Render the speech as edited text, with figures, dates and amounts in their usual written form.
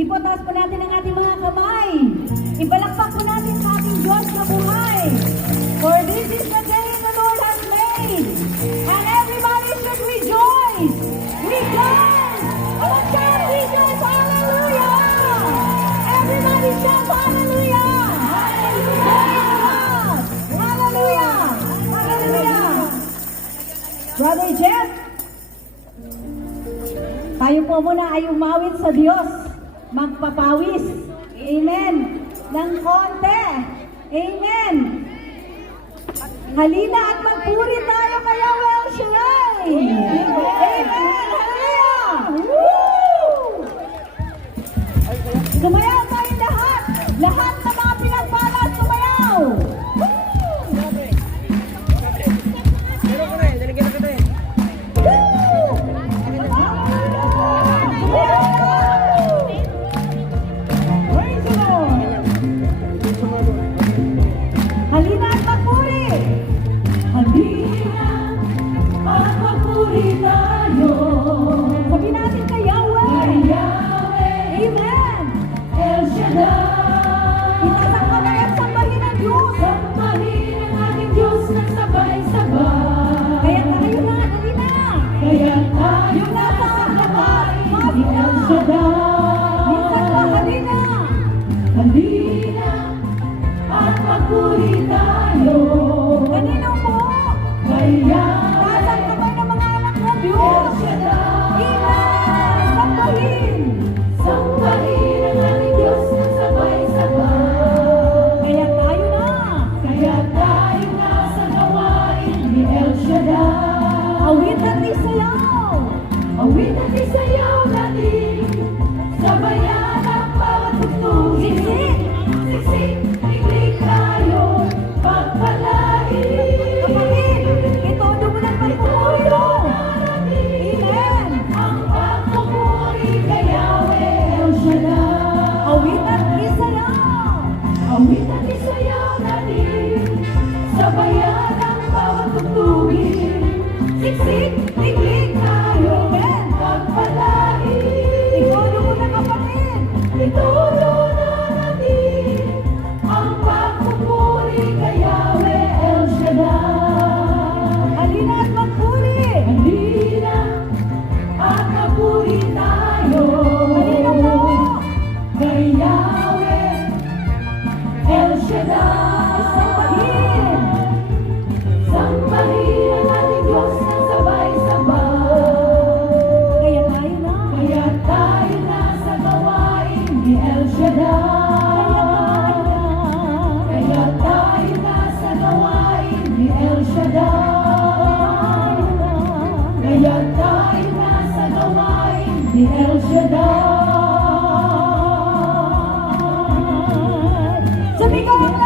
Sige po, taas po natin ang ating mga kamay. Ipalakpak po natin sa ating Diyos na buhay. For this is the day the Lord has made. And everybody should rejoice. Rejoice! Oh, shout rejoice! Hallelujah! Everybody shout hallelujah! Hallelujah! Hallelujah! Hallelujah! Brother Jeff, tayo po muna ay umawit sa Diyos. Magpapawis. Amen. Ng konti. Amen. Halina at magpuri tayo kay El Shaddai. Amen. Hallelujah. Woo! Sumayaw tayo lahat. Lahat na mga pinagpala, sumayaw. Halina at magpuri. Halina at magpuri tayo. Sabi natin kay Yahweh. Amen. El Shaddai. Itasangkamay at sambahin ang Diyos. Sambahin ang ating Diyos na sabay-sabay. Kaya tayo na, halina. Kaya tayo na sa lahat. Ni El Shaddai. Minsan pa, halina. Halina at magpuri tayo. Kanino po? Kaya taas ang kamay ng mga anak ng Diyos. Amen! Sambahin! Sambahin ang ating Diyos na sabay-sabay. Kaya tayo na! Kaya tayo na sa gawain ni El Shaddai. Awit at isayaw! Awit at isayaw natin. Sabayan ang bawat tugtugin. Siksik! Iklik tayo, pagpalain. Kapatid, itodo mo ng pagpupuri mo. Amen. Ang pagpupuri kay Yahweh El Shaddai. Awit at isayaw. Awit at isayaw natin. Sabayan ang bawat tugtugin. Siksik, iklik tayo, pagpalain. Itodo mo na kapatid. Itodo na natin. Ang pagpupuri kay Yahweh El Shaddai. Halina at magpuri. Halina at magpuri tayo. Halina po. Kay Yahweh El Shaddai. Sambahin. Sambahin ang ating Diyos na sabay-sabay. Kaya tayo na. Kaya tayo na sa gawain ni El Shaddai. Kaya tayo na sa gawain ni El Shaddai. Kaya tayo na sa gawain ni El Shaddai. Sabi ko lang